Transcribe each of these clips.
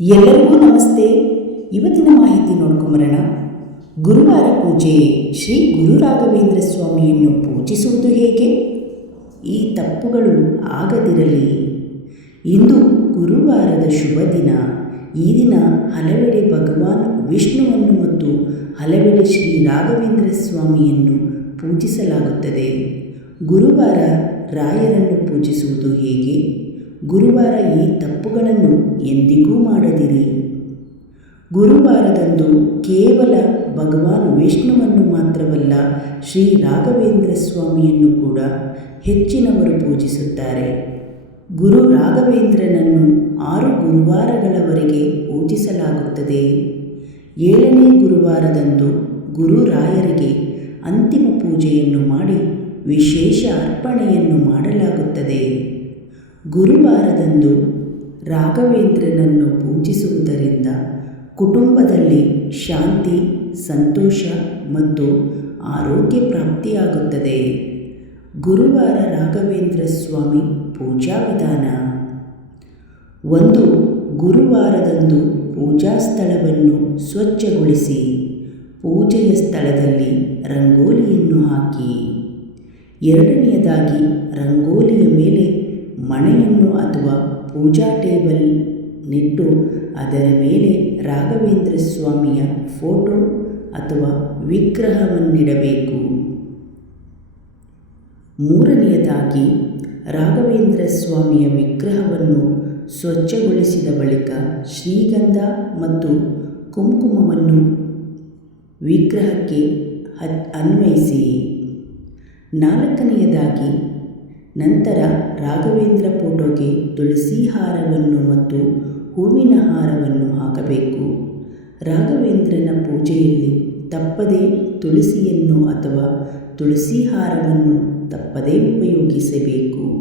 ಎಲ್ಲರಿಗೂ ನಮಸ್ತೆ. ಇವತ್ತಿನ ಮಾಹಿತಿ ನೋಡ್ಕೊಂಬರೋಣ. ಗುರುವಾರ ಪೂಜೆ ಶ್ರೀ ಗುರು ರಾಘವೇಂದ್ರ ಸ್ವಾಮಿಯನ್ನು ಪೂಜಿಸುವುದು ಹೇಗೆ? ಈ ತಪ್ಪುಗಳು ಆಗದಿರಲಿ. ಇಂದು ಗುರುವಾರದ ಶುಭ ದಿನ. ಈ ದಿನ ಹಲವೆಡೆ ಭಗವಾನ್ ವಿಷ್ಣುವನ್ನು ಮತ್ತು ಹಲವೆಡೆ ಶ್ರೀ ರಾಘವೇಂದ್ರ ಸ್ವಾಮಿಯನ್ನು ಪೂಜಿಸಲಾಗುತ್ತದೆ. ಗುರುವಾರ ರಾಯರನ್ನು ಪೂಜಿಸುವುದು ಹೇಗೆ? ಗುರುವಾರ ಈ ತಪ್ಪುಗಳನ್ನು ಎಂದಿಗೂ ಮಾಡದಿರಿ. ಗುರುವಾರದಂದು ಕೇವಲ ಭಗವಾನ್ ವಿಷ್ಣುವನ್ನು ಮಾತ್ರವಲ್ಲ ಶ್ರೀ ರಾಘವೇಂದ್ರ ಸ್ವಾಮಿಯನ್ನು ಕೂಡ ಹೆಚ್ಚಿನವರು ಪೂಜಿಸುತ್ತಾರೆ. ಗುರು ರಾಘವೇಂದ್ರನನ್ನು ಆರು ಗುರುವಾರಗಳವರೆಗೆ ಪೂಜಿಸಲಾಗುತ್ತದೆ. ಏಳನೇ ಗುರುವಾರದಂದು ಗುರುರಾಯರಿಗೆ ಅಂತಿಮ ಪೂಜೆಯನ್ನು ಮಾಡಿ ವಿಶೇಷ ಅರ್ಪಣೆಯನ್ನು ಮಾಡಲಾಗುತ್ತದೆ. ಗುರುವಾರದಂದು ರಾಘವೇಂದ್ರನನ್ನು ಪೂಜಿಸುವುದರಿಂದ ಕುಟುಂಬದಲ್ಲಿ ಶಾಂತಿ, ಸಂತೋಷ ಮತ್ತು ಆರೋಗ್ಯ ಪ್ರಾಪ್ತಿಯಾಗುತ್ತದೆ. ಗುರುವಾರ ರಾಘವೇಂದ್ರ ಸ್ವಾಮಿ ಪೂಜಾ ವಿಧಾನ. ಒಂದು, ಗುರುವಾರದಂದು ಪೂಜಾ ಸ್ಥಳವನ್ನು ಸ್ವಚ್ಛಗೊಳಿಸಿ ಪೂಜೆಯ ಸ್ಥಳದಲ್ಲಿ ರಂಗೋಲಿಯನ್ನು ಹಾಕಿ. ಎರಡನೆಯದಾಗಿ ರಂಗೋಲಿಯ ಮೇಲೆ ಮಣೆಯನ್ನು ಅಥವಾ ಪೂಜಾ ಟೇಬಲ್ ನಿಟ್ಟು ಅದರ ಮೇಲೆ ರಾಘವೇಂದ್ರ ಸ್ವಾಮಿಯ ಫೋಟೋ ಅಥವಾ ವಿಗ್ರಹವನ್ನಿಡಬೇಕು. ಮೂರನೆಯದಾಗಿ, ರಾಘವೇಂದ್ರ ಸ್ವಾಮಿಯ ವಿಗ್ರಹವನ್ನು ಸ್ವಚ್ಛಗೊಳಿಸಿದ ಬಳಿಕ ಶ್ರೀಗಂಧ ಮತ್ತು ಕುಂಕುಮವನ್ನು ವಿಗ್ರಹಕ್ಕೆ ಹ ಅನ್ವಯಿಸಿ. ನಾಲ್ಕನೆಯದಾಗಿ ನಂತರ ರಾಘವೇಂದ್ರ ಫೋಟೋಗೆ ತುಳಸಿ ಹಾರವನ್ನು ಮತ್ತು ಹೂವಿನ ಹಾರವನ್ನು ಹಾಕಬೇಕು. ರಾಘವೇಂದ್ರನ ಪೂಜೆಯಲ್ಲಿ ತಪ್ಪದೇ ತುಳಸಿಯನ್ನು ಅಥವಾ ತುಳಸಿ ಹಾರವನ್ನು ತಪ್ಪದೇ ಉಪಯೋಗಿಸಬೇಕು.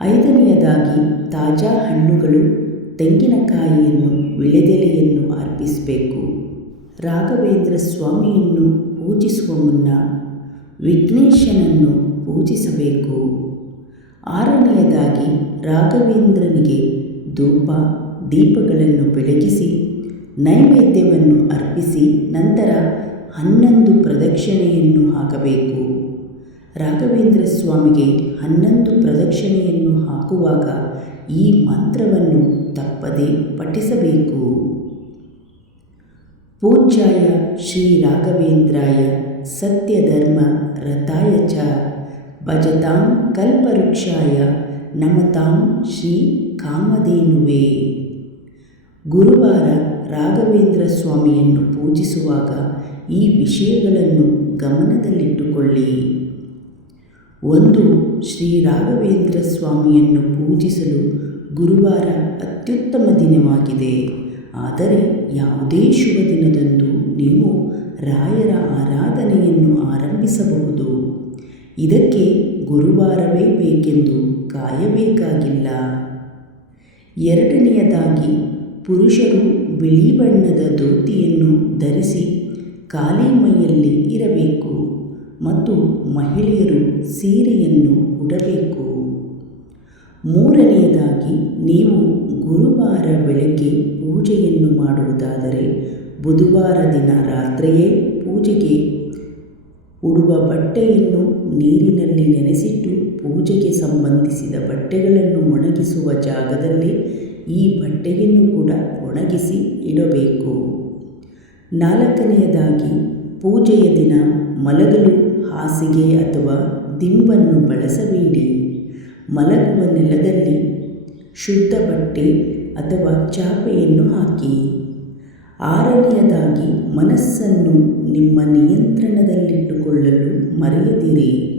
ಐದನೆಯದಾಗಿ ತಾಜಾ ಹಣ್ಣುಗಳು, ತೆಂಗಿನಕಾಯಿಯನ್ನು, ವಿಳೆದೆಲೆಯನ್ನು ಅರ್ಪಿಸಬೇಕು. ರಾಘವೇಂದ್ರ ಸ್ವಾಮಿಯನ್ನು ಪೂಜಿಸುವ ಮುನ್ನ ವಿಘ್ನೇಶನನ್ನು ಪೂಜಿಸಬೇಕು. ಆರನೆಯದಾಗಿ ರಾಘವೇಂದ್ರನಿಗೆ ಧೂಪ, ದೀಪಗಳನ್ನು ಬೆಳಗಿಸಿ, ನೈವೇದ್ಯವನ್ನು ಅರ್ಪಿಸಿ, ನಂತರ ಹನ್ನೊಂದು ಪ್ರದಕ್ಷಿಣೆಯನ್ನು ಹಾಕಬೇಕು. ರಾಘವೇಂದ್ರ ಸ್ವಾಮಿಗೆ ಹನ್ನೊಂದು ಪ್ರದಕ್ಷಿಣೆಯನ್ನು ಹಾಕುವಾಗ ಈ ಮಂತ್ರವನ್ನು ತಪ್ಪದೇ ಪಠಿಸಬೇಕು. ಪೂಜ್ಯಾಯ ಶ್ರೀ ರಾಘವೇಂದ್ರಾಯ ಸತ್ಯಧರ್ಮ ಧರ್ಮ ಚ ಭಜತಾಂ ಕಲ್ಪವೃಕ್ಷಾಯ ನಮತಾಂ ಶ್ರೀ ಕಾಮಧೇನುವೆ. ಗುರುವಾರ ರಾಘವೇಂದ್ರ ಸ್ವಾಮಿಯನ್ನು ಪೂಜಿಸುವಾಗ ಈ ವಿಷಯಗಳನ್ನು ಗಮನದಲ್ಲಿಟ್ಟುಕೊಳ್ಳಿ. ಒಂದು, ಶ್ರೀ ರಾಘವೇಂದ್ರ ಸ್ವಾಮಿಯನ್ನು ಪೂಜಿಸಲು ಗುರುವಾರ ಅತ್ಯುತ್ತಮ ದಿನವಾಗಿದೆ. ಆದರೆ ಯಾವುದೇ ಶುಭ ದಿನದಂದು ನೀವು ರಾಯರ ಆರಾಧನೆಯನ್ನು ಆರಂಭಿಸಬಹುದು. ಇದಕ್ಕೆ ಗುರುವಾರವೇ ಬೇಕೆಂದು ಕಾಯಬೇಕಾಗಿಲ್ಲ. ಎರಡನೆಯದಾಗಿ, ಪುರುಷರು ಬಿಳಿ ಬಣ್ಣದ ಧೋತಿಯನ್ನು ಧರಿಸಿ ಖಾಲಿ ಮೈಯಲ್ಲಿ ಇರಬೇಕು ಮತ್ತು ಮಹಿಳೆಯರು ಸೀರೆಯನ್ನು ಉಡಬೇಕು. ಮೂರನೆಯದಾಗಿ, ನೀವು ಗುರುವಾರ ಬೆಳಗ್ಗೆ ಪೂಜೆಯನ್ನು ಮಾಡುವುದಾದರೆ ಬುಧವಾರ ದಿನ ರಾತ್ರಿಯೇ ಪೂಜೆಗೆ ಉಡುವ ಬಟ್ಟೆಯನ್ನು ನೀರಿನಲ್ಲಿ ನೆನೆಸಿಟ್ಟು ಪೂಜೆಗೆ ಸಂಬಂಧಿಸಿದ ಬಟ್ಟೆಗಳನ್ನು ಒಣಗಿಸುವ ಜಾಗದಲ್ಲಿ ಈ ಬಟ್ಟೆಯನ್ನು ಕೂಡ ಒಣಗಿಸಿ ಇಡಬೇಕು. ನಾಲ್ಕನೆಯದಾಗಿ, ಪೂಜೆಯ ದಿನ ಮಲಗಲು ಹಾಸಿಗೆ ಅಥವಾ ದಿಂಬನ್ನು ಬಳಸಬೇಡಿ. ಮಲಗುವ ನೆಲದಲ್ಲಿ ಶುದ್ಧ ಬಟ್ಟೆ ಅಥವಾ ಚಾಪೆಯನ್ನು ಹಾಕಿ. ಆರನೆಯದಾಗಿ, ಮನಸ್ಸನ್ನು ನಿಮ್ಮ ನಿಯಂತ್ರಣದಲ್ಲಿಟ್ಟುಕೊಳ್ಳಲು ಮರೆಯದಿರಿ.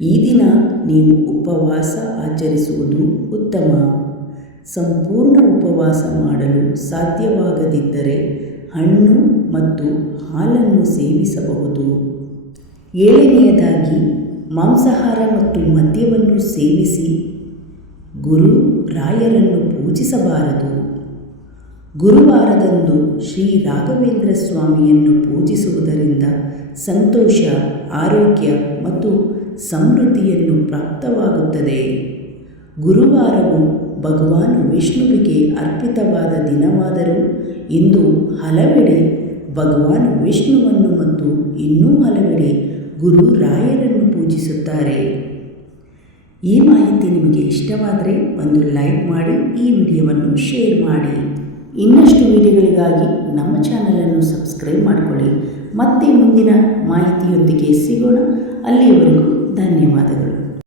ಈ ದಿನ ನೀವು ಉಪವಾಸ ಆಚರಿಸುವುದು ಉತ್ತಮ. ಸಂಪೂರ್ಣ ಉಪವಾಸ ಮಾಡಲು ಸಾಧ್ಯವಾಗದಿದ್ದರೆ ಹಣ್ಣು ಮತ್ತು ಹಾಲನ್ನು ಸೇವಿಸಬಹುದು. ಏಳನೆಯದಾಗಿ, ಮಾಂಸಾಹಾರ ಮತ್ತು ಮದ್ಯವನ್ನು ಸೇವಿಸಿ. ಗುರು ರಾಯರನ್ನು ಪೂಜಿಸಬಾರದು. ಗುರುವಾರದಂದು ಶ್ರೀ ರಾಘವೇಂದ್ರ ಸ್ವಾಮಿಯನ್ನು ಪೂಜಿಸುವುದರಿಂದ ಸಂತೋಷ, ಆರೋಗ್ಯ ಮತ್ತು ಸಮೃದ್ಧಿಯನ್ನು ಪ್ರಾಪ್ತವಾಗುತ್ತದೆ. ಗುರುವಾರವು ಭಗವಾನ್ ವಿಷ್ಣುವಿಗೆ ಅರ್ಪಿತವಾದ ದಿನವಾದರೂ ಇಂದು ಹಲವೆಡೆ ಭಗವಾನ್ ವಿಷ್ಣುವನ್ನು ಮತ್ತು ಇನ್ನೂ ಹಲವೆಡೆ ಗುರು ರಾಯರನ್ನು ಪೂಜಿಸುತ್ತಾರೆ. ಈ ಮಾಹಿತಿ ನಿಮಗೆ ಇಷ್ಟವಾದರೆ ಒಂದು ಲೈಕ್ ಮಾಡಿ, ಈ ವಿಡಿಯೋವನ್ನು ಶೇರ್ ಮಾಡಿ. ಇನ್ನಷ್ಟು ವಿಡಿಯೋಗಳಿಗಾಗಿ ನಮ್ಮ ಚಾನಲನ್ನು ಸಬ್ಸ್ಕ್ರೈಬ್ ಮಾಡಿಕೊಳ್ಳಿ. ಮತ್ತೆ ಮುಂದಿನ ಮಾಹಿತಿಯೊಂದಿಗೆ ಸಿಗೋಣ. ಅಲ್ಲಿಯವರೆಗೂ ಧನ್ಯವಾದಗಳು.